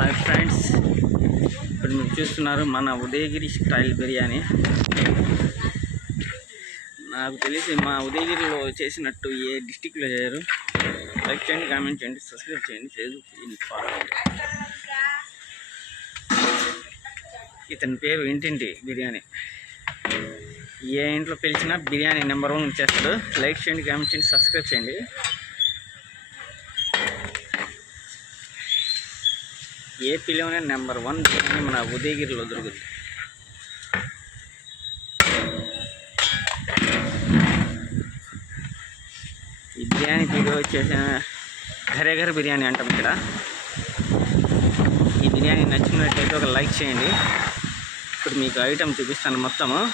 Five friends. ఇప్పుడు మీరు చూస్తున్నారు మన ఉదయగిరి స్టైల్ బిర్యానీ. నాకు తెలిసి మా ఉదయగిరిలో చేసినట్టు ఏ డిస్టిక్లో చేయరు. లైక్ చేయండి కామెంట్ చేయండి సబ్స్క్రైబ్ చేయండి ఫేస్బుక్ ఫాలో ఇతని పేరు ఇంటింటి బిర్యానీ. ఏ ఇంట్లో పిలిచినా బిర్యానీ నెంబర్ వన్ చేస్తాడు. లైక్ చేయండి కామెంట్ చేయండి సబ్స్క్రైబ్ చేయండి. ఏపీలోనే నెంబర్ వన్ బిర్యానీ మన ఉదయగిరిలో దొరుకుతుంది. ఈ బిర్యానీ పేరు వచ్చేసి ఘరే ఘర్ బిర్యానీ అంటాం ఇక్కడ. ఈ బిర్యానీ నచ్చినట్లయితే ఒక లైక్ చేయండి. ఇప్పుడు మీకు ఐటమ్ చూపిస్తాను మొత్తము.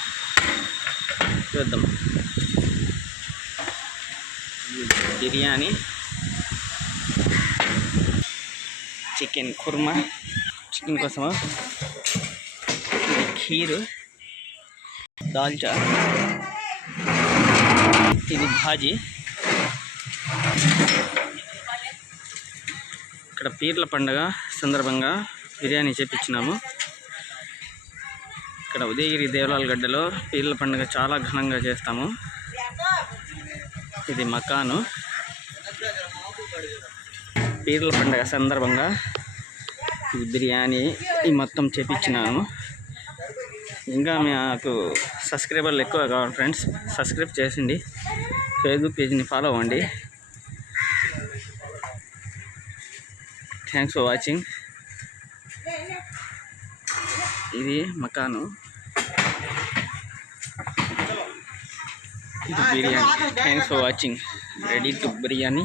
చూద్దాం. బిర్యానీ చికెన్ కుర్మా. చికెన్ కోసము? ఖీరు. దాల్చా. ఇది భాజీ. ఇక్కడ పీర్ల పండగ సందర్భంగా బిర్యానీ చేపించినాము. ఇక్కడ ఉదయగిరి దేవలాల గడ్డలో పీర్ల పండుగ చాలా ఘనంగా చేస్తాము. ఇది మకాను. పీర్ల పండుగ సందర్భంగా ఈ బిర్యానీ ఈ మొత్తం చేపించినాము. ఇంకా మాకు సబ్స్క్రైబర్లు ఎక్కువ కావాలి ఫ్రెండ్స్. సబ్స్క్రైబ్ చేసిండి ఫేస్బుక్ పేజ్ని ఫాలో అవ్వండి. థ్యాంక్స్ ఫర్ వాచింగ్ ఇది మకాను. ఇది biryani. Thanks for watching ready to biryani.